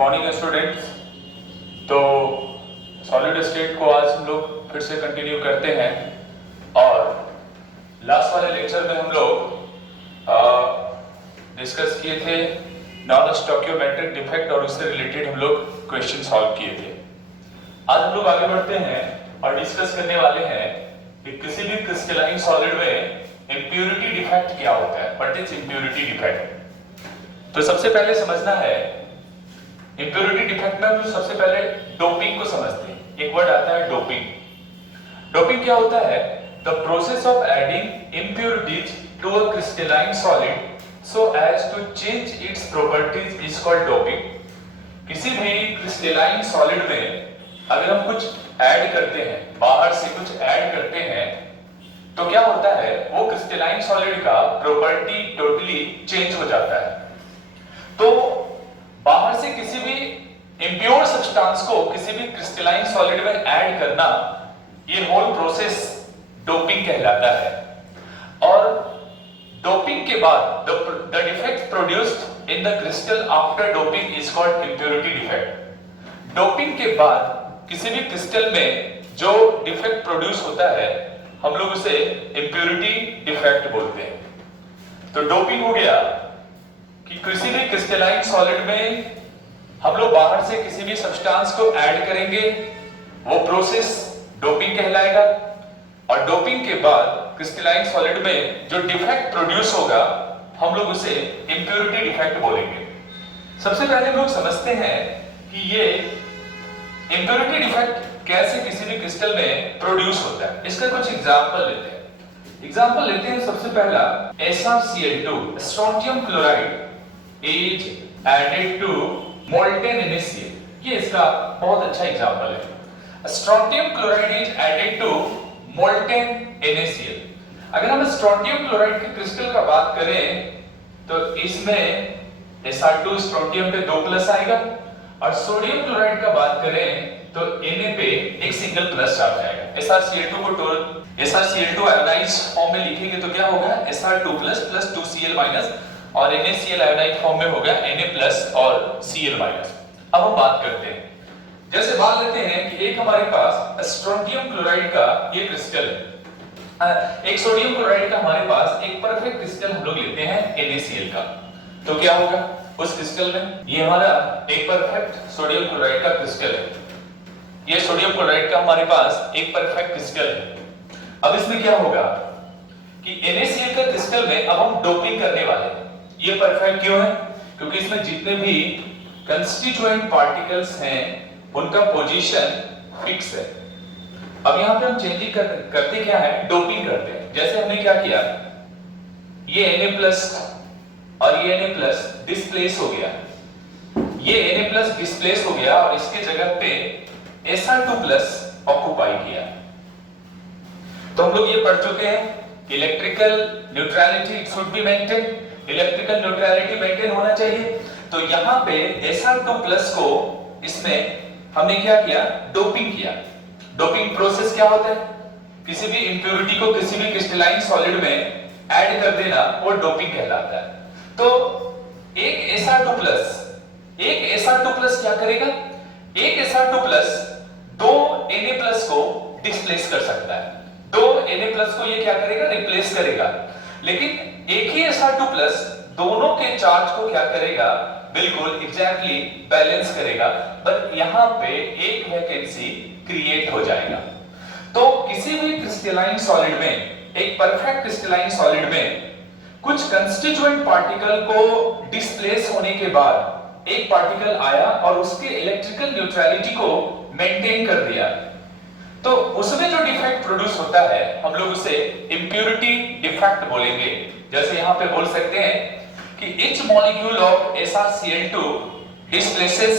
Morning students. तो solid state को आज हम लोग फिर से कंटिन्यू करते हैं और लास्ट वाले लेक्चर में हम लोग डिस्कस किए थे नॉन स्टोइकियोमेट्रिक डिफेक्ट और उससे रिलेटेड हम लोग क्वेश्चन सॉल्व किए थे। आज हम लोग आगे बढ़ते हैं और डिस्कस करने वाले हैं कि किसी भी क्रिस्टलाइन सॉलिड में इम्प्योरिटी डिफेक्ट क्या होता है। What is impurity defect? तो सबसे पहले समझना है इम्प्योरिटी डिफेक्ट में हम सबसे पहले डोपिंग को समझते हैं। एक वर्ड आता है डोपिंग। डोपिंग क्या होता है? The process of adding impurities to a crystalline solid so as to change its properties is called doping। किसी भी क्रिस्टलाइन सॉलिड में अगर हम कुछ ऐड करते हैं, बाहर से कुछ ऐड करते हैं, तो क्या होता है वो क्रिस्टलाइन सॉलिड का प्रॉपर्टी टोटली चेंज हो जाता है। तो बाहर से किसी भी इम्प्योर सब्सटेंस को किसी भी क्रिस्टलाइन सॉलिड में ऐड करना, ये होल प्रोसेस डोपिंग कहलाता है। और डोपिंग के बाद the defect produced in the crystal after doping is called impurity defect. Doping के बाद किसी भी क्रिस्टल में जो डिफेक्ट प्रोड्यूस होता है हम लोग उसे इम्प्योरिटी डिफेक्ट बोलते हैं। तो डोपिंग हो गया कि किसी भी क्रिस्टलाइन सॉलिड में हम लोग बाहर से किसी भी सब्सटेंस को ऐड करेंगे, वो प्रोसेस डोपिंग कहलाएगा। और डोपिंग के बाद क्रिस्टलाइन सॉलिड में जो डिफेक्ट प्रोड्यूस होगा हम लोग उसे इम्प्योरिटी डिफेक्ट बोलेंगे। सबसे पहले हम लोग समझते हैं कि ये इम्प्योरिटी डिफेक्ट कैसे किसी भी क्रिस्टल में प्रोड्यूस होता है। इसका कुछ एग्जांपल लेते हैं। एग्जांपल लेते हैं सबसे पहला SrCl2, strontium chloride is added to molten NaCl। ये इसका बहुत अच्छा एग्जांपल है। Strontium chloride is added to molten NaCl। अगर हम स्ट्रोंटियम क्लोराइड के क्रिस्टल का बात करें तो इसमें Sr2 स्ट्रोंटियम पे 2 प्लस आएगा, और सोडियम क्लोराइड का बात करें तो Na पे एक सिंगल प्लस आ जाएगा। SrCl2 को SrCl2 आयोनाइज्ड फॉर्म में लिखेंगे तो क्या होगा? Sr2 प्लस 2Cl माइनस, और NaCl आयोनाइज्ड फॉर्म में होगा Na प्लस और Cl माइनस। अब हम बात करते हैं, जैसे मान लेते हैं कि एक हमारे पास स्ट्रोंटियम क्लोराइड का ये क्रिस्टल है, एक सोडियम क्लोराइड का हमारे पास एक परफेक्ट क्रिस्टल हम लोग लेते हैं NaCl का। तो क्या होगा उस क्रिस्टल में? ये हमारा एक परफेक्ट सोडियम क्लोराइड का क्रिस्टल है। ये सोडियम क्लोराइड का हमारे पास एक परफेक्ट क्रिस्टल है। अब इसमें क्या होगा कि NaCl का क्रिस्टल में अब हम डोपिंग करने वाले हैं। ये परफेक्ट क्यों है? क्योंकि इसमें जितने भी कंस्टिट्यूएंट पार्टिकल्स हैं उनका पोजीशन फिक्स है। अब यहां पे हम चेंजिंग करते क्या है? डोपिंग करते हैं। जैसे हमने क्या किया, ये Na+ और ये Na+ डिस्प्लेस हो गया, ये Na+ डिस्प्लेस हो गया और इसके जगह पे Sr2+ ऑक्युपाई किया। तो हम लोग ये पढ़ चुके हैं कि electrical neutrality should be maintain. Electrical neutrality maintain होना चाहिए। तो यहां पे Sr2+ को इसमें हमने क्या किया? डोपिंग किया। डोपिंग प्रोसेस क्या होता है? किसी भी इंप्योरिटी को किसी भी क्रिस्टलाइन सॉलिड में ऐड कर देना, वो डोपिंग कहलाता है। तो एक Sr2+ क्या करेगा? एक Sr2+ दो Na+ को डिस्प्लेस कर सकता है। दो Na+ को ये क्या करेगा? रिप्लेस करेगा। लेकिन एक ही Sr2+ दोनों के चार्ज को क्या करेगा? बिल्कुल एग्जैक्टली बैलेंस करेगा, पर यहां पे एक वैकेंसी क्रिएट हो जाएगा। तो किसी भी क्रिस्टलाइन सॉलिड में, एक परफेक्ट क्रिस्टलाइन सॉलिड में कुछ कंस्टिट्यूएंट पार्टिकल को डिस्प्लेस होने के बाद एक पार्टिकल आया और उसके इलेक्ट्रिकल न्यूट्रलिटी को मेंटेन कर दिया, तो उसमें जो डिफेक्ट प्रोड्यूस होता है हम लोग उसे इम्प्योरिटी डिफेक्ट बोलेंगे। जैसे यहां पे बोल सकते हैं कि each molecule of SrCl2 displaces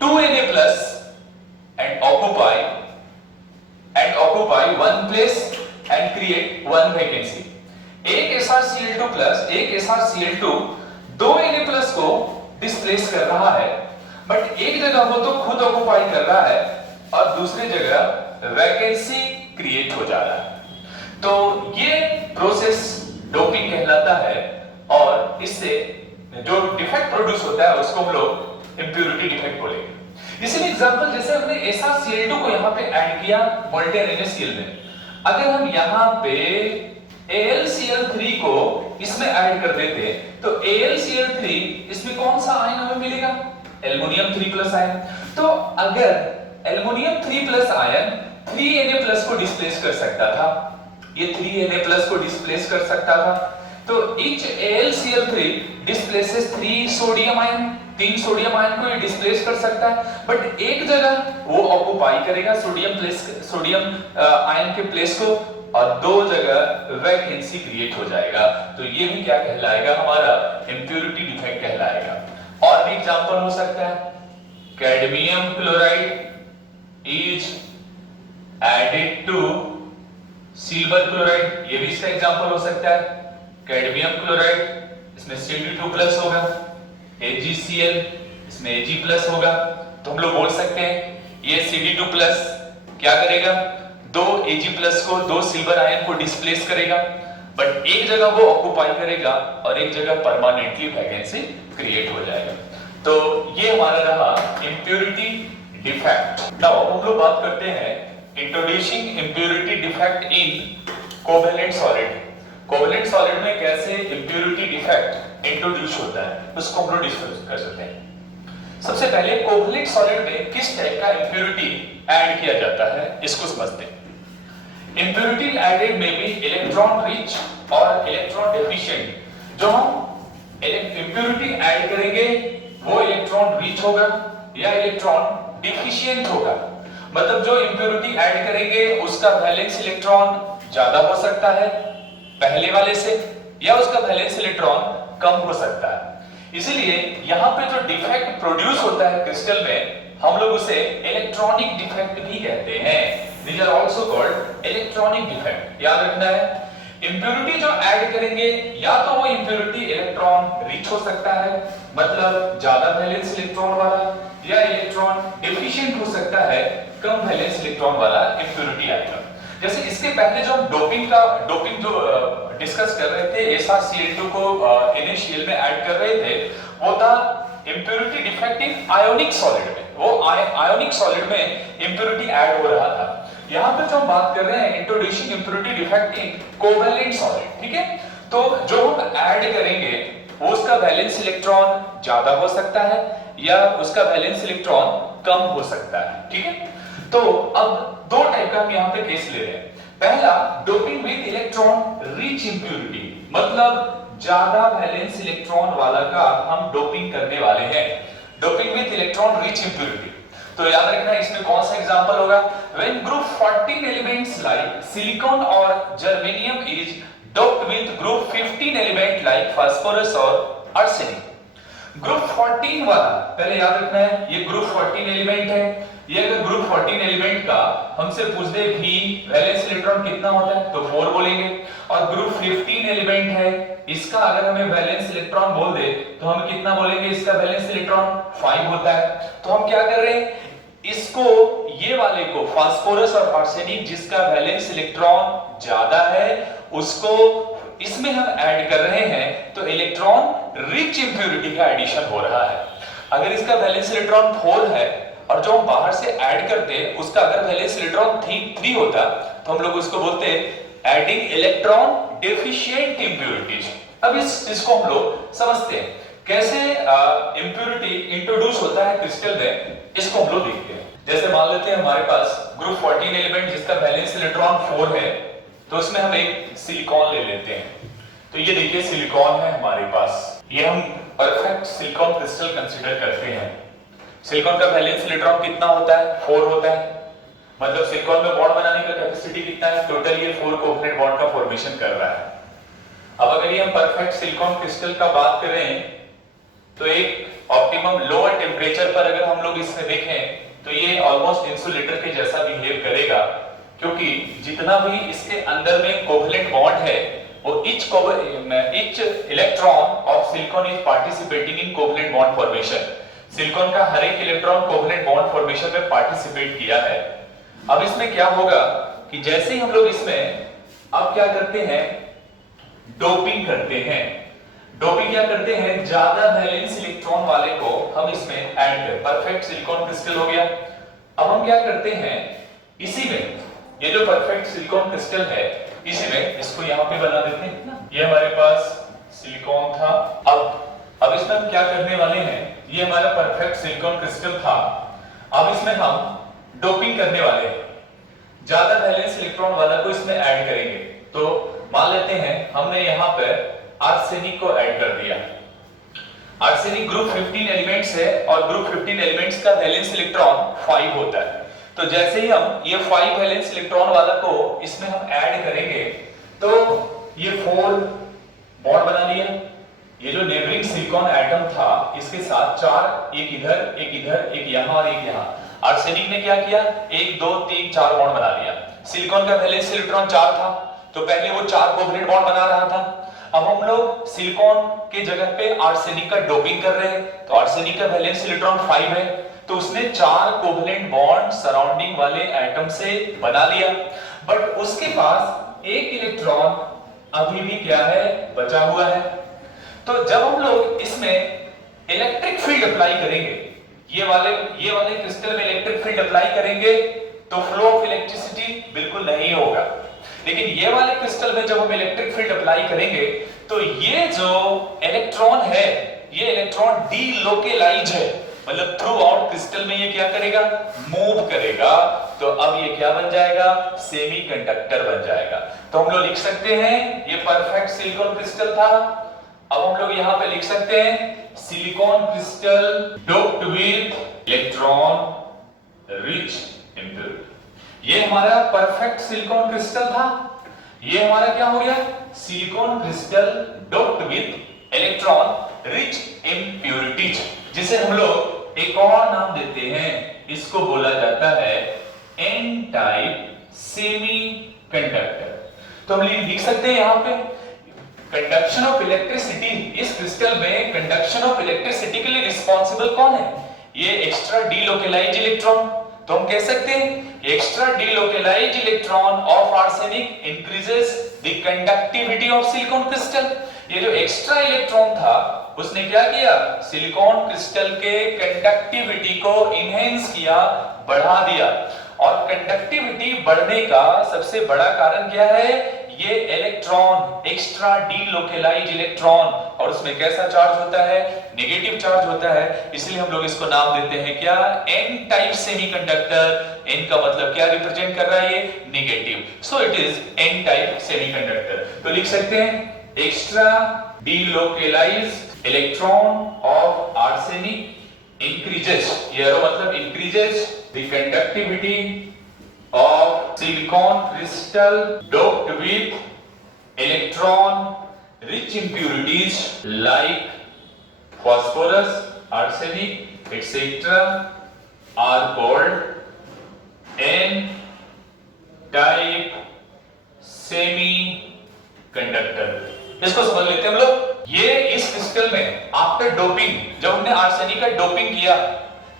2 Na+ and occupy one place and create one vacancy। एक SrCl2 दो Na+ को डिस्प्लेस कर रहा है, बट एक जगह वो तो खुद ऑक्युपाई कर रहा है और दूसरी जगह वैकेंसी क्रिएट हो जा रहा है। तो ये प्रोसेस डोपिंग कहलाता है, और इससे जो डिफेक्ट प्रोड्यूस होता है उसको हम लोग इंप्योरिटी डिफेक्ट बोलेंगे। इसी में एग्जांपल जैसे हमने SrCl2 को यहाँ पे ऐड किया वोल्टेयर NaCl में, अगर हम यहाँ पे AlCl3 को इसमें ऐड कर देते तो AlCl3 इसमें कौन सा आयन हमें मिलेगा? Aluminium 3+ ion. तो अगर एल्युमिनियम 3+ आयन 3Na+ को डिस्प्लेस कर सकता था, ये 3Na+ को डिस्प्लेस कर सकता था, तो each AlCl3 displaces 3 sodium ion, 3 sodium ion को ये डिस्प्लेस कर सकता है, बट एक जगह वो ऑक्युपाई करेगा सोडियम आयन के प्लेस को, और दो जगह वैकेंसी क्रिएट हो जाएगा। तो ये भी क्या कहलाएगा? हमारा इंप्योरिटी डिफेक्ट कहलाएगा। और भी एग्जांपल हो सकता है, cadmium chloride is added to silver chloride, ये भी इसका एग्जांपल हो सकता है। कैडमियम क्लोराइड इसमें Cd2+ होगा, AgCl इसमें Ag+ होगा, तो हम लोग बोल सकते हैं ये Cd2+ क्या करेगा? 2 Ag+ को, 2 सिल्वर आयन को डिस्प्लेस करेगा, बट एक जगह वो ऑक्युपाई करेगा और एक जगह परमानेंटली वैकेंसी क्रिएट हो जाएगा। तो ये हमारा रहा इंप्योरिटी डिफेक्ट। नाउ हम लोग बात करते हैं introducing impurity defect in covalent solid. Covalent solid में कैसे इंप्योरिटी डिफेक्ट इंट्रोड्यूस होता है उसको हम लोग डिस्कस कर सकते हैं। सबसे पहले कोवेलेंट सॉलिड में किस टाइप का इंप्योरिटी ऐड किया जाता है इसको समझते हैं। इंप्योरिटी एडेड में भी इलेक्ट्रॉन रिच और इलेक्ट्रॉन डेफिशिएंट। जो हम इंप्योरिटी ऐड करेंगे वो इलेक्ट्रॉन रिच होगा या इलेक्ट्रॉन डेफिशिएंट होगा। मतलब जो इंप्योरिटी ऐड करेंगे उसका वैलेंस इलेक्ट्रॉन ज्यादा हो सकता है पहले वाले से, या उसका वैलेंस इलेक्ट्रॉन कम हो सकता है। इसीलिए यहाँ पे जो डिफेक्ट प्रोड्यूस होता है क्रिस्टल में, हम लोग उसे इलेक्ट्रॉनिक डिफेक्ट भी कहते हैं। These are also called electronic defect. याद रखना है, इंप्योरिटी जो ऐड करेंगे या तो वो इंप्योरिटी इलेक्ट्रॉन रिच हो सकता है, मतलब ज्यादा वैलेंस इलेक्ट्रॉन वाला, या इलेक्ट्रॉन डेफिशिएंट हो सकता है, कम वैलेंस इलेक्ट्रॉन वाला इंप्योरिटी आएगा। जैसे इसके पहले जो हम डोपिंग जो डिस्कस कर रहे थे, SrCl2 को NaCl में ऐड कर रहे थे, वो था impurity defect in ionic solid में। वो आयोनिक सॉलिड में इंप्योरिटी ऐड हो रहा था। यहाँ पे जो हम बात कर रहे हैं introducing impurity defect in covalent solid, ठीक है। तो जो हम ऐड करेंगे वो उसका वैलेंस इलेक्ट्रॉन ज्यादा हो सकता है या उसका वैलेंस इलेक्ट्रॉन कम हो सकता है, ठीक है। तो अब दो टाइप का हम यहाँ पे केस ले रहे हैं। पहला, doping with electron rich impurity, मतलब ज्यादा वैलेंस इलेक्ट्रॉन वाला का हम डोपिंग करने वाले हैं। Doping with electron rich impurity, तो याद रखना इसमें कौन सा एग्जांपल होगा? When group 14 elements like silicon और germanium is doped with group 15 element like phosphorus और आर्सेनिक। ग्रुप 14 वाला पहले याद रखना है, ये ग्रुप 14 एलिमेंट है। ये अगर ग्रुप 14 एलिमेंट का हमसे पूछ दे भी वैलेंस इलेक्ट्रॉन कितना होता है तो 4 बोलेंगे, और ग्रुप 15 एलिमेंट है, इसका अगर हमें वैलेंस इलेक्ट्रॉन बोल दे तो हम कितना बोलेंगे? इसका वैलेंस इलेक्ट्रॉन 5 होता है। तो हम क्या कर रहे हैं, इसको, ये वाले को, फास्फोरस और आर्सेनिक जिसका वैलेंस इलेक्ट्रॉन ज्यादा है उसको इसमें हम ऐड कर रहे हैं, तो इलेक्ट्रॉन रिच इंप्योरिटी का एडिशन हो रहा है। अगर इसका वैलेंस इलेक्ट्रॉन 4 है और जो हम बाहर से ऐड करते हैं उसका अगर वैलेंस इलेक्ट्रॉन 3 होता तो हम लोग उसको बोलते हैं एडिंग इलेक्ट्रॉन डेफिशिएंट इंप्योरिटीज। अब इसको हम लोग समझते हैं कैसे इंप्योरिटी इंट्रोड्यूस होता है क्रिस्टल में, इसको हम लोग देखते हैं। जैसे मान लेते हैं हमारे पास ग्रुप 14 एलिमेंट जिसका वैलेंस इलेक्ट्रॉन 4 है, तो उसमें हम एक सिलिकॉन ले लेते हैं। तो ये देखिए सिलिकॉन है हमारे पास, ये हम परफेक्ट सिलिकॉन क्रिस्टल कंसीडर करते हैं। सिलिकॉन का वैलेंस इलेक्ट्रॉन कितना होता है? 4 होता है। मतलब सिलिकॉन में बॉन्ड बनाने का कैपेसिटी कितना है? टोटल ये 4 कोवलेंट बॉन्ड का फॉर्मेशन कर रहा है। अब अगर ये हम परफेक्ट सिलिकॉन क्रिस्टल का बात करें तो एक ऑप्टिमम लोअर टेम्परेचर पर अगर हम लोग इसमें देखें तो ये ऑलमोस्ट इंसुलेटर के जैसा बिहेव करेगा, क्योंकि जितना भी इसके अंदर में कोवलेंट बॉन्ड है वो each electron of silicon is participating in covalent bond formation। Silicon का हर एक इलेक्ट्रॉन कोवलेंट बॉन्ड फॉर्मेशन में पार्टिसिपेट किया है। अब इसमें क्या होगा कि जैसे ही हम लोग इसमें अब क्या करते हैं, डोपिंग करते हैं। डोपिंग क्या करते हैं, ज्यादा वैलेंस इलेक्ट्रॉन वाले को हम इसमें ऐड कर, परफेक्ट सिलिकॉन क्रिस्टल हो गया। अब हम क्या करते हैं, इसी में ये जो परफेक्ट सिलिकॉन क्रिस्टल है, इसी में इसको यहाँ पे बना देते हैं ना। ये हमारे पास सिलिकॉन था। अब इसमें हम क्या करने वाले हैं, ये हमारा परफेक्ट सिलिकॉन क्रिस्टल था। अब इसमें हम डोपिंग करने वाले हैं, ज्यादा वैलेंस इलेक्ट्रॉन वाला को इसमें ऐड करेंगे। तो मान लेते हैं हमने यहाँ पे आर्सेनिक को ऐड कर दिया। आर्सेनिक ग्रुप 15 एलिमेंट्स है और ग्रुप 15 एलिमेंट्स का वैलेंस इलेक्ट्रॉन 5 होता है। तो जैसे ही हम ये 5 वैलेंस इलेक्ट्रॉन वाला को इसमें हम ऐड करेंगे तो ये 4 बॉन्ड बना लिया। ये जो नेबरिंग सिलिकॉन एटम था इसके साथ 4, एक इधर एक इधर एक यहां और एक यहां। आर्सेनिक ने क्या किया, 1 2 3 4 बॉन्ड बना लिया। सिलिकॉन का वैलेंस इलेक्ट्रॉन 4 था तो पहले वो 4 कोवलेंट बॉन्ड बना रहा था। अब हम लोग सिलिकॉन के जगह पे आर्सेनिक का डोपिंग कर रहे हैं, तो आर्सेनिक का वैलेंस इलेक्ट्रॉन 5 है, तो उसने 4 कोवलेंट बॉन्ड सराउंडिंग वाले एटम से बना लिया। बट उसके पास एक इलेक्ट्रॉन अभी भी क्या है, बचा हुआ है। तो जब हम लोग इसमें इलेक्ट्रिक फील्ड अप्लाई करेंगे, ये वाले क्रिस्टल में इलेक्ट्रिक फील्ड अप्लाई करेंगे तो फ्लो ऑफ इलेक्ट्रिसिटी बिल्कुल नहीं होगा। लेकिन ये वाले क्रिस्टल में जब हम इलेक्ट्रिक फील्ड अप्लाई करेंगे तो ये जो इलेक्ट्रॉन है, ये इलेक्ट्रॉन डीलोकेलाइज है, मतलब थ्रू आउट क्रिस्टल में ये क्या करेगा, मूव करेगा। तो अब ये क्या बन जाएगा, सेमीकंडक्टर बन जाएगा। तो हम लोग लिख सकते हैं ये परफेक्ट सिलिकॉन क्रिस्टल था। अब हम लोग यहां पे लिख सकते हैं silicon crystal doped with electron rich impurity. ये हमारा परफेक्ट सिलिकॉन क्रिस्टल था। ये हमारा क्या हो गया, silicon crystal doped with electron rich impurities, जिसे हम लोग एक और नाम देते हैं, इसको बोला जाता है एन टाइप सेमीकंडक्टर। तो हम लिख सकते हैं यहां पे कंडक्शन ऑफ इलेक्ट्रिसिटी, इस क्रिस्टल में कंडक्शन ऑफ इलेक्ट्रिसिटी के लिए रिस्पांसिबल कौन है, ये एक्स्ट्रा डीलोकेलाइज इलेक्ट्रॉन। तो हम कह सकते हैं extra delocalized electron of arsenic increases the conductivity of silicon crystal. ये जो एक्स्ट्रा इलेक्ट्रॉन था उसने क्या किया, सिलिकॉन क्रिस्टल के कंडक्टिविटी को इनहेंस किया, बढ़ा दिया। और कंडक्टिविटी बढ़ने का सबसे बड़ा कारण क्या है, ये इलेक्ट्रॉन एक्स्ट्रा डीलोकेलाइज इलेक्ट्रॉन, और उसमें कैसा चार्ज होता है, नेगेटिव चार्ज होता है। इसलिए हम लोग इसको नाम देते हैं क्या, एन टाइप सेमीकंडक्टर। एन का मतलब क्या रिप्रेजेंट कर रहा है, ये negative, so it is N type semiconductor. तो लिख सकते हैं extra delocalized electron of arsenic increases, ये मतलब increases the conductivity of silicon crystal doped with electron rich impurities like phosphorus, arsenic, etc. are called N type semiconductor। इसको समझ लेते हैं हम लोग। ये इस क्रिस्टल में आफ्टर डोपिंग, जब हमने आर्सेनिक का डोपिंग किया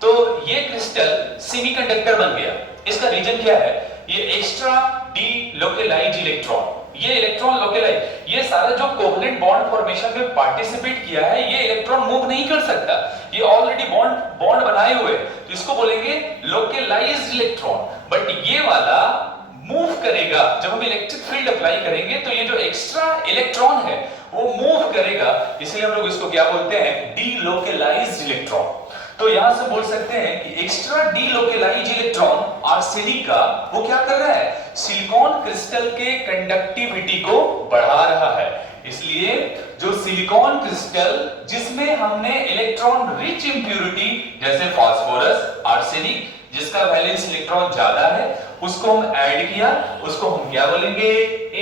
तो ये क्रिस्टल सेमीकंडक्टर बन गया। इसका रीजन क्या है, ये एक्स्ट्रा डीलोकेलाइज इलेक्ट्रॉन, ये इलेक्ट्रॉन लोकेलाइज, ये सारा जो कोवलेंट बॉन्ड फॉर्मेशन में पार्टिसिपेट किया है, ये इलेक्ट्रॉन मूव नहीं कर सकता, ये ऑलरेडी बॉन्ड बनाए हुए, तो इसको बोलेंगे लोकेलाइज्ड इलेक्ट्रॉन। बट ये वाला मूव करेगा, जब हम इलेक्ट्रिक फील्ड अप्लाई करेंगे तो ये जो एक्स्ट्रा इलेक्ट्रॉन है वो मूव करेगा, इसलिए हम लोग इसको क्या बोलते हैं, डीलोकेलाइज्ड इलेक्ट्रॉन। तो यहां से बोल सकते हैं कि एक्स्ट्रा डीलोकेलाइज इलेक्ट्रॉन आर्सेनिक का वो क्या कर रहा है, सिलिकॉन क्रिस्टल के कंडक्टिविटी को बढ़ा रहा है। इसलिए जो सिलिकॉन क्रिस्टल जिसमें हमने इलेक्ट्रॉन रिच इंप्योरिटी जैसे फास्फोरस, आर्सेनिक, जिसका वैलेंस इलेक्ट्रॉन ज्यादा है, उसको हम ऐड किया, उसको हम क्या बोलेंगे,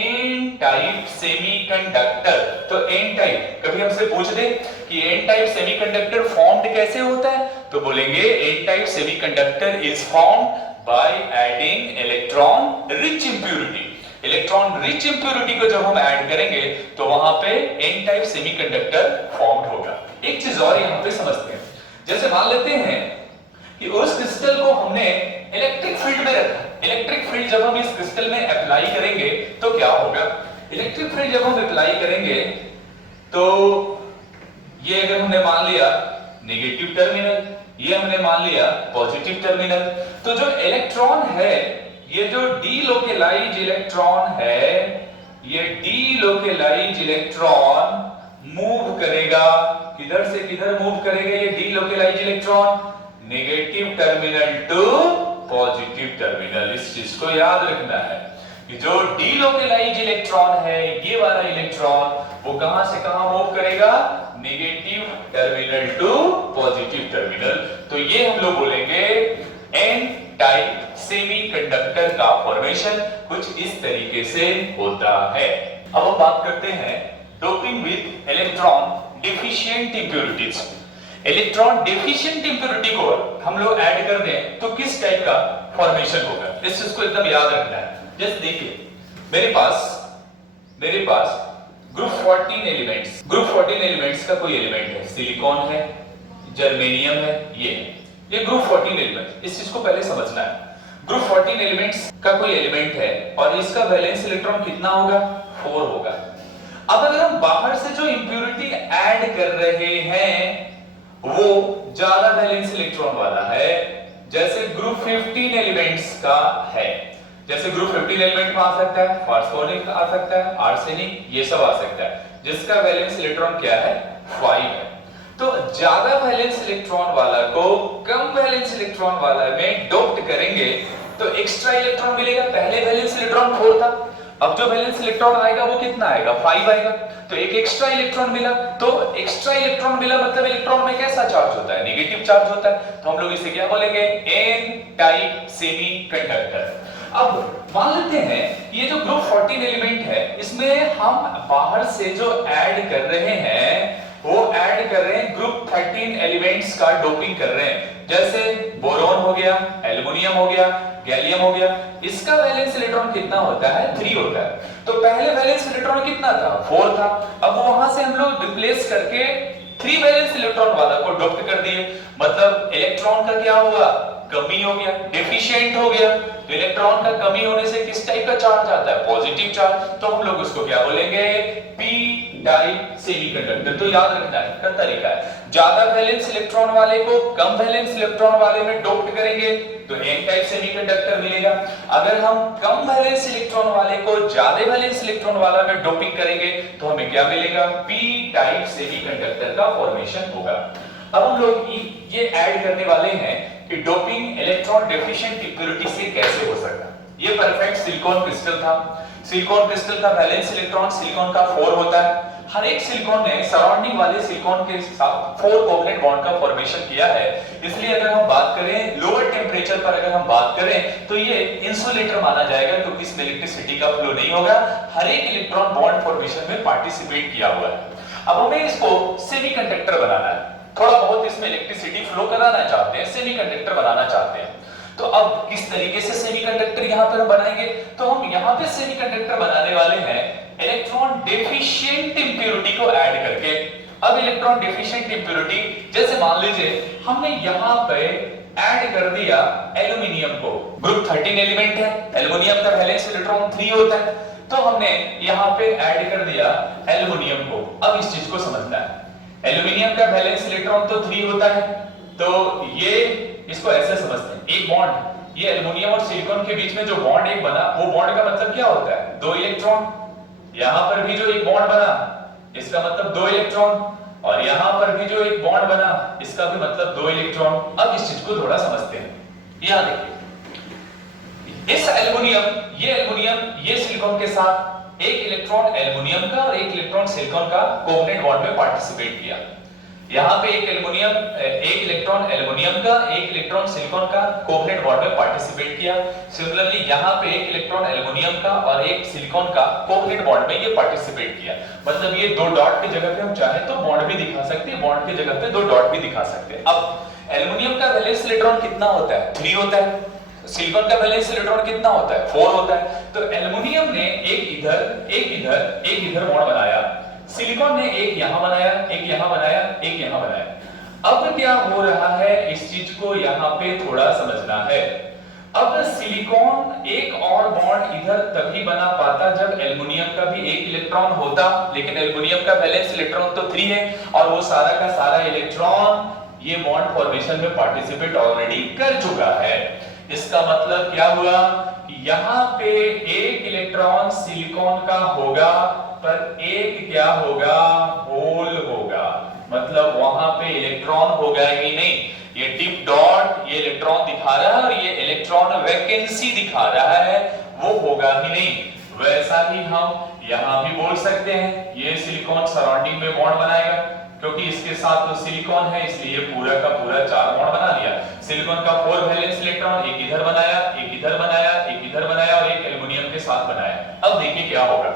एन टाइप सेमीकंडक्टर। तो एन टाइप, कभी हमसे पूछ दे कि एन टाइप सेमीकंडक्टर फॉर्म्ड कैसे होता है, तो बोलेंगे n type semiconductor is formed by adding electron rich impurity. Electron rich impurity को जब हम ऐड करेंगे तो वहां पे एन टाइप सेमीकंडक्टर फॉर्म्ड होगा। एक चीज और यहां पे समझते हैं, जैसे मान लेते हैं कि उस क्रिस्टल को हमने इलेक्ट्रिक फील्ड में रखा। इलेक्ट्रिक फील्ड जब हम इस क्रिस्टल में अप्लाई करेंगे तो क्या होगा, इलेक्ट्रिक फील्ड जब हम अप्लाई करेंगे तो ये अगर हमने मान लिया नेगेटिव टर्मिनल, ये हमने मान लिया पॉजिटिव टर्मिनल, तो जो इलेक्ट्रॉन है, ये जो डीलोकेलाइज इलेक्ट्रॉन है, ये डीलोकेलाइज इलेक्ट्रॉन मूव करेगा, किधर से किधर मूव करेगा ये delocalized electron? Negative terminal to positive terminal. इस चीज को याद रखना है कि जो डीलोकेलाइज इलेक्ट्रॉन है, ये वाला इलेक्ट्रॉन, वो कहां से कहां मूव करेगा? Negative terminal to positive terminal. तो ये हम लोग बोलेंगे एन टाइप सेमीकंडक्टर का फॉर्मेशन कुछ इस तरीके से होता है। अब हम बात करते हैं doping with electron deficient impurities. Electron deficient impurity को हम लोग ऐड कर दें तो किस टाइप का फॉर्मेशन होगा, इस चीज को एकदम याद रखना है। जैसे देखिए मेरे पास ग्रुप 14 एलिमेंट्स, ग्रुप 14 एलिमेंट्स का कोई एलिमेंट है, सिलिकॉन है, जर्मेनियम है, ये ग्रुप 14 एलिमेंट्स। इस चीज को पहले समझना है। ग्रुप 14 एलिमेंट्स का कोई एलिमेंट है और इसका वैलेंस इलेक्ट्रॉन कितना होगा? 4 होगा। अब अगर हम बाहर से जो इंप्योरिटी ऐड कर रहे हैं वो ज्यादा वैलेंस इलेक्ट्रॉन वाला है, जैसे ग्रुप 15 एलिमेंट्स का है, जैसे ग्रुप 15 एलिमेंट में आ सकता है फास्फोनिक, आ सकता है आर्सेनिक, ये सब आ सकता है, जिसका वैलेंस इलेक्ट्रॉन क्या है? 5 है। तो ज्यादा वैलेंस इलेक्ट्रॉन वाला को कम वैलेंस इलेक्ट्रॉन वाला में डोप्ड करेंगे तो एक्स्ट्रा इलेक्ट्रॉन मिलेगा। पहले वैलेंस इलेक्ट्रॉन 4 था, अब जो वैलेंस इलेक्ट्रॉन आएगा वो कितना आएगा? 5 आएगा। तो एक एक्स्ट्रा इलेक्ट्रॉन मिला, तो एक्स्ट्रा इलेक्ट्रॉन मिला मतलब इलेक्ट्रॉन में कैसा चार्ज होता है? नेगेटिव चार्ज होता है। तो हम लोग इसे क्या बोलेंगे? N type semiconductor. अब मान लेते हैं ये जो ग्रुप 14 एलिमेंट है, इसमें हम बाहर से जो ऐड कर रहे हैं वो ऐड कर रहे हैं ग्रुप 13 एलिमेंट्स का डोपिंग कर रहे हैं, जैसे बोरॉन हो गया, एल्युमिनियम हो गया, गैलियम हो गया। इसका वैलेंस इलेक्ट्रॉन कितना होता है? 3 होता है। तो पहले वैलेंस इलेक्ट्रॉन कितना था? 4 था। अब वहां से हम लोग रिप्लेस करके 3 वैलेंस इलेक्ट्रॉन वाला को डोप्ड कर दिए, मतलब इलेक्ट्रॉन का क्या होगा? कमी हो गया, डेफिशिएंट हो गया। तो इलेक्ट्रॉन का कमी होने से किस टाइप का चार्ज आता है? Positive charge. तो हम लोग उसको क्या बोलेंगे? P type semiconductor. तो याद रखना है का तरीका है, ज्यादा वैलेंस इलेक्ट्रॉन वाले को कम वैलेंस इलेक्ट्रॉन वाले में डोप्ड करेंगे तो एन टाइप सेमीकंडक्टर मिलेगा। अगर हम कम वैलेंस इलेक्ट्रॉन वाले को ज्यादा वैलेंस इलेक्ट्रॉन वाला में डोपिंग करेंगे तो हमें क्या मिलेगा? पी टाइप सेमीकंडक्टर का फॉर्मेशन होगा। अब हम लोग ये ऐड करने वाले हैं कि डोपिंग इलेक्ट्रॉन डेफिशिएंट इंप्योरिटी से कैसे हो सकता है। ये परफेक्ट सिलिकॉन क्रिस्टल था। सिलिकॉन क्रिस्टल का वैलेंस इलेक्ट्रॉन सिलिकॉन का 4 होता है। हर एक सिलिकॉन ने सराउंडिंग वाले सिलिकॉन के साथ 4 कोवलेंट बॉन्ड का फॉर्मेशन किया है। इसलिए अगर हम बात करें लोअर टेंपरेचर पर, अगर हम बात करें तो ये इंसुलेटर माना जाएगा क्योंकि इसमें इलेक्ट्रिसिटी का फ्लो नहीं होगा। हर एक इलेक्ट्रॉन बॉन्ड फॉर्मेशन में पार्टिसिपेट किया हुआ है। अब हमें इसको सेमीकंडक्टर बनाना है, थोड़ा बहुत इसमें इलेक्ट्रिसिटी फ्लो कराना चाहते हैं, सेमीकंडक्टर बनाना चाहते हैं। तो अब किस तरीके से सेमीकंडक्टर यहां पर हम बनाएंगे? तो हम यहां पे सेमीकंडक्टर बनाने वाले हैं इलेक्ट्रॉन डेफिशिएंट इंप्योरिटी को ऐड करके। अब इलेक्ट्रॉन डेफिशिएंट इंप्योरिटी, जैसे मान लीजिए हमने यहां पे ऐड कर दिया एल्युमिनियम को, ग्रुप 13 एलिमेंट है, एल्युमिनियम का वैलेंस इलेक्ट्रॉन 3 होता है, तो हमने यहां पे ऐड कर दिया एल्युमिनियम को। अब इस चीज को समझना है, एल्युमिनियम का वैलेंस इलेक्ट्रॉन तो 3 होता है, तो ये इसको ऐसे समझते हैं, एक बॉन्ड, ये एल्युमिनियम और सिलिकॉन के बीच में जो बॉन्ड एक बना, वो बॉन्ड का मतलब क्या होता है? 2 इलेक्ट्रॉन। यहां पर भी जो एक बॉन्ड बना, इसका मतलब 2 इलेक्ट्रॉन, और यहां पर भी जो एक बॉन्ड बना, इसका भी मतलब 2 इलेक्ट्रॉन। अब इस चीज को थोड़ा समझते हैं। यहां देखिए, इस एल्युमिनियम ये सिलिकॉन के साथ एक इलेक्ट्रॉन एल्युमिनियम का और एक इलेक्ट्रॉन सिलिकॉन का कोवलेंट बॉन्ड में पार्टिसिपेट किया। यहां पे एक इलेक्ट्रॉन एल्युमिनियम का, एक इलेक्ट्रॉन सिलिकॉन का कोवलेंट बॉन्ड में पार्टिसिपेट किया। सिमिलरली यहां पे एक इलेक्ट्रॉन एल्युमिनियम का और एक सिलिकॉन का कोवलेंट बॉन्ड में ये पार्टिसिपेट किया। मतलब ये 2 डॉट की जगह पे हम चाहे तो बॉन्ड भी दिखा सकते हैं, बॉन्ड की जगह पे 2 डॉट भी दिखा सकते हैं। अब एल्युमिनियम का वैलेंस इलेक्ट्रॉन कितना होता है? 3 होता है। सिलिकॉन का वैलेंस इलेक्ट्रॉन कितना होता है? 4 होता है। तो एल्युमिनियम ने एक इधर बॉन्ड बनाया, सिलिकॉन ने एक यहां बनाया, एक यहां बनाया, एक यहां बनाया। अब क्या हो रहा है, इस चीज को यहां पे थोड़ा समझना है। अब सिलिकॉन एक और बॉन्ड इधर तभी बना पाता जब एल्युमिनियम का भी एक इलेक्ट्रॉन होता, लेकिन एल्युमिनियम का वैलेंस इलेक्ट्रॉन तो 3 है और वो सारा का सारा इलेक्ट्रॉन ये बॉन्ड फॉर्मेशन में पार्टिसिपेट ऑलरेडी कर चुका है। इसका मतलब क्या हुआ कि यहाँ पे एक इलेक्ट्रॉन सिलिकॉन का होगा पर एक क्या होगा, होल होगा। मतलब वहां पे इलेक्ट्रॉन होगा ही नहीं, ये डिप डॉट ये इलेक्ट्रॉन दिखा रहा है और ये इलेक्ट्रॉन वैकेंसी दिखा रहा है, वो होगा ही नहीं। वैसा ही हम यहां भी बोल सकते हैं, ये सिलिकॉन सराउंडिंग में बॉन्ड बनाएगा क्योंकि इसके साथ तो सिलिकॉन है, इसलिए पूरा का पूरा 4 बॉन्ड बना दिया। सिलिकॉन का 4 वैलेंस इलेक्ट्रॉन एक इधर बनाया, एक इधर बनाया, एक इधर बनाया और एक एल्युमिनियम के साथ बनाया। अब देखिए क्या होगा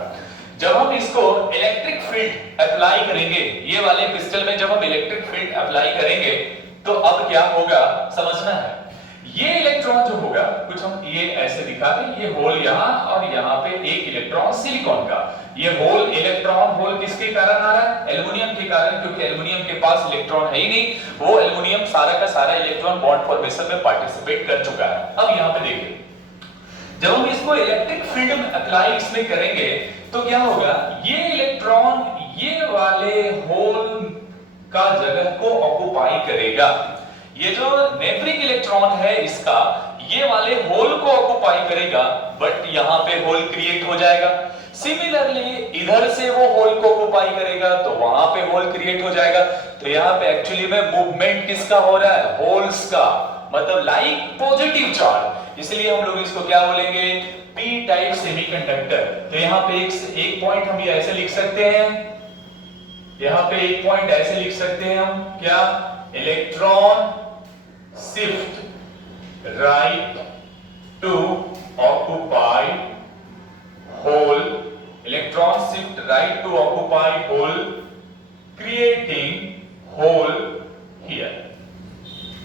जब हम इसको इलेक्ट्रिक फील्ड अप्लाई करेंगे, ये वाले क्रिस्टल में जब हम इलेक्ट्रिक फील्ड अप्लाई करेंगे तो अब क्या होगा समझना है। ये इलेक्ट्रॉन जो होगा, कुछ हम ये ऐसे दिखा दें, ये होल यहां और यहां पे एक इलेक्ट्रॉन सिलिकॉन का। ये होल इलेक्ट्रॉन होल किसके कारण आ रहा है, एल्युमिनियम के कारण, क्योंकि एल्युमिनियम के पास इलेक्ट्रॉन है ही नहीं, वो एल्युमिनियम सारा का सारा इलेक्ट्रॉन बॉन्ड फॉर्मेशन में पार्टिसिपेट कर चुका है। अब यहां पे देखिए जब हम इसको इलेक्ट्रिक फील्ड में अप्लाई इसमें करेंगे तो क्या होगा, ये इलेक्ट्रॉन ये वाले होल का जगह को ऑक्युपाई करेगा। ये जो नेबरिंग इलेक्ट्रॉन है इसका ये वाले होल को ऑक्युपाई करेगा, बट यहां पे होल क्रिएट हो जाएगा। सिमिलरली इधर से वो होल को ऑक्युपाई करेगा तो वहां पे होल क्रिएट हो जाएगा। तो यहां पे एक्चुअली में मूवमेंट किसका हो रहा है, होल्स का, मतलब लाइक पॉजिटिव चार्ज, इसलिए हम लोग इसको क्या बोलेंगे, पी टाइप सेमीकंडक्टर। तो यहां पे एक पॉइंट हम ये ऐसे लिख सकते हैं, यहां पे एक पॉइंट ऐसे लिख सकते हैं हम, क्या, electron shift right to occupy hole, electron shift right to occupy hole creating hole here.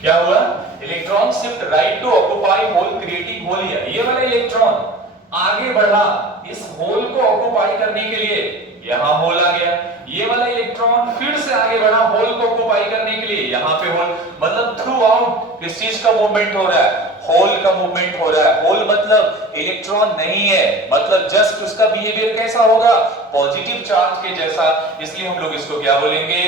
क्या हुआ, electron shift right to occupy hole creating hole here. ये वाला इलेक्ट्रॉन आगे बढ़ा इस होल को ऑक्युपाई करने के लिए, यहां होल आ गया। ये वाला इलेक्ट्रॉन फिर से आगे बढ़ा होल को ऑक्युपाई करने के लिए, यहां पे होल। मतलब थ्रू आउट किस चीज का मूवमेंट हो रहा है, होल का मूवमेंट हो रहा है। होल मतलब इलेक्ट्रॉन नहीं है, मतलब जस्ट उसका बिहेवियर कैसा होगा, पॉजिटिव चार्ज के जैसा, इसलिए हम लोग इसको क्या बोलेंगे,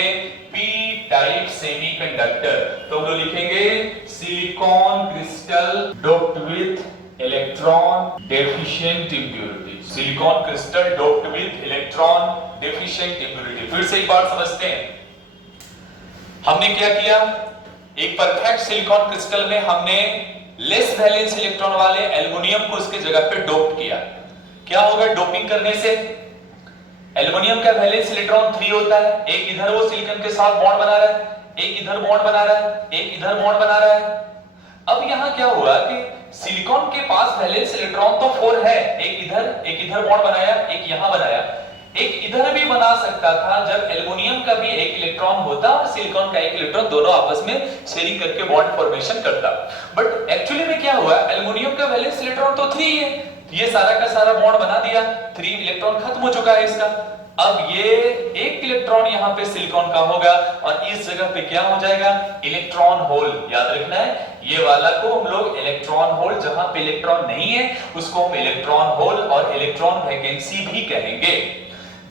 पी टाइप सेमीकंडक्टर। तो हम लोग लिखेंगे silicon crystal doped with electron deficient impurity, silicon crystal doped with electron deficient impurity. फिर से एक बार समझते हैं, हमने क्या किया, एक परफेक्ट सिलिकॉन क्रिस्टल में हमने लेस वैलेंस इलेक्ट्रॉन वाले एल्युमिनियम को उसके जगह पे डोप किया। क्या होगा डोपिंग करने से, एल्युमिनियम का वैलेंस इलेक्ट्रॉन 3 होता है, एक इधर वो सिलिकॉन के साथ बॉन्ड बना रहा है, एक इधर बॉन्ड बना रहा है, एक इधर बॉन्ड बना रहा है। अब यहां क्या हुआ कि सिलिकॉन के पास वैलेंस इलेक्ट्रॉन तो 4 है, एक इधर बॉन्ड बनाया, एक यहां बनाया, एक इधर भी बना सकता था जब एल्युमिनियम का भी एक इलेक्ट्रॉन होता और सिलिकॉन का एक इलेक्ट्रॉन, दोनों आपस में शेयरिंग करके बॉन्ड फॉर्मेशन करता। बट एक्चुअली में क्या हुआ, एल्युमिनियम का वैलेंस इलेक्ट्रॉन तो 3 है, ये सारा का सारा बॉन्ड बना दिया, 3 इलेक्ट्रॉन खत्म हो चुका है इसका। अब ये एक इलेक्ट्रॉन यहां पे सिलिकॉन का होगा और इस जगह पे क्या हो जाएगा, इलेक्ट्रॉन होल। याद रखना है ये वाला को हम लोग इलेक्ट्रॉन होल, जहां पे इलेक्ट्रॉन नहीं है उसको हम इलेक्ट्रॉन होल और इलेक्ट्रॉन वैकेंसी भी कहेंगे।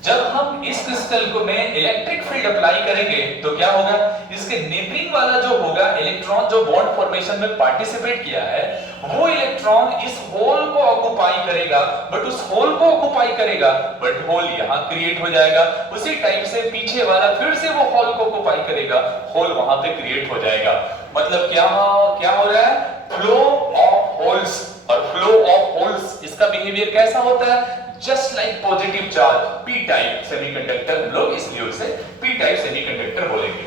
जब हम इस क्रिस्टल को में इलेक्ट्रिक फील्ड अप्लाई करेंगे तो क्या होगा, इसके नेबरिंग वाला जो होगा इलेक्ट्रॉन जो बॉन्ड फॉर्मेशन में पार्टिसिपेट किया है, वो इलेक्ट्रॉन इस होल को ऑक्युपाई करेगा, बट उस होल को ऑक्युपाई करेगा बट होल यहां क्रिएट हो जाएगा। उसी टाइप से पीछे वाला फिर से वो होल को ऑक्युपाई करेगा, होल वहां पे क्रिएट हो जाएगा। मतलब क्या हो रहा है, फ्लो ऑफ होल्स, और फ्लो ऑफ होल्स इसका बिहेवियर कैसा होता है, just like positive charge, P type semiconductor हम लोग इसलिए उसे पी टाइप सेमीकंडक्टर बोलेंगे।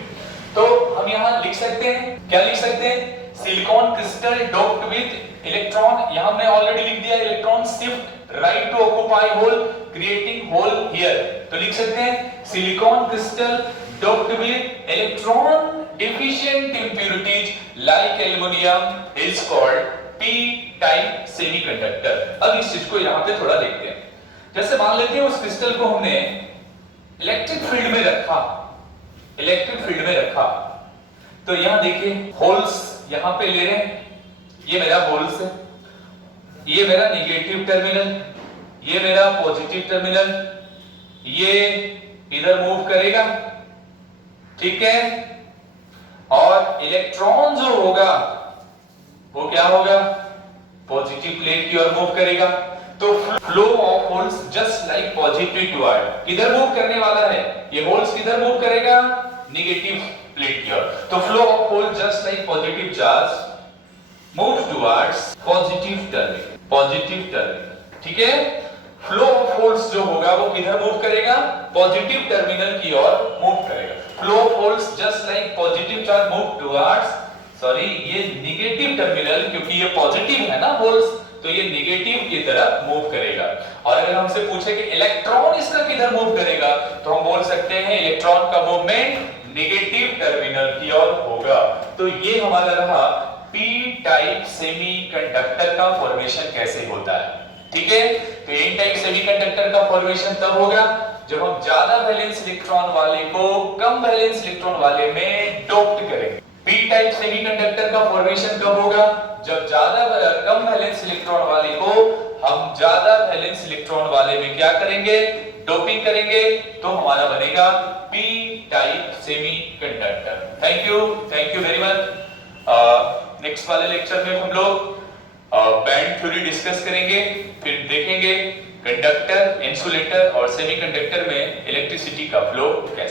तो हम यहां लिख सकते हैं, क्या लिख सकते हैं, silicon crystal doped with electron, यहां हमने ऑलरेडी लिख दिया, electron shift right to occupy hole creating hole here. तो लिख सकते हैं silicon crystal doped with electron deficient impurities like aluminum is called p type semiconductor। अब इस चीज को यहां पे थोड़ा देखते हैं, जैसे मान लेते हैं उस क्रिस्टल को हमने इलेक्ट्रिक फील्ड में रखा, इलेक्ट्रिक फील्ड में रखा, तो यहां देखिए होल्स यहां पे ले रहे हैं, ये मेरा होल्स है, ये मेरा निगेटिव टर्मिनल, ये मेरा पॉजिटिव टर्मिनल, ये इधर मूव करेगा, ठीक है। और इलेक्ट्रॉन जो होगा वो क्या होगा, पॉजिटिव प्लेट की ओर मूव करेगा। तो flow of holes just like positive toward, किधर मूव करने वाला है, ये होल्स किधर मूव करेगा, नेगेटिव प्लेट की ओर। तो flow of hole just like positive charge move towards positive terminal, positive terminal, ठीक है। फ्लो ऑफ होल्स जो होगा वो किधर मूव करेगा, पॉजिटिव टर्मिनल की ओर मूव करेगा। Flow of holes just like positive charge move towards, sorry ये निगेटिव टर्मिनल, क्योंकि ये पॉजिटिव है ना होल्स, तो ये निगेटिव की तरफ मूव करेगा। और अगर हमसे पूछे कि इलेक्ट्रॉन इसका किधर मूव करेगा, तो हम बोल सकते हैं इलेक्ट्रॉन का मूवमेंट निगेटिव टर्मिनल की ओर होगा। तो ये हमारा रहा पी टाइप सेमीकंडक्टर का फॉर्मेशन कैसे होता है, ठीक है। तो एन टाइप सेमीकंडक्टर का फॉर्मेशन तब होगा जब हम ज्यादा वैलेंस इलेक्ट्रॉन वाले को कम वैलेंस इलेक्ट्रॉन वाले में डोप्ड करेंगे। पी टाइप सेमीकंडक्टर का फॉर्मेशन कब होगा, जब ज्यादा कम वैलेंस इलेक्ट्रॉन वाले को हम ज्यादा वैलेंस इलेक्ट्रॉन वाले में क्या करेंगे, डोपिंग करेंगे, तो हमारा बनेगा P type semiconductor. Thank you very much. Next वाले लेक्चर में हम लोग बैंड थ्योरी डिस्कस करेंगे, फिर देखेंगे कंडक्टर, इंसुलेटर और सेमीकंडक्टर में इलेक्ट्रिसिटी का फ्लो कैसे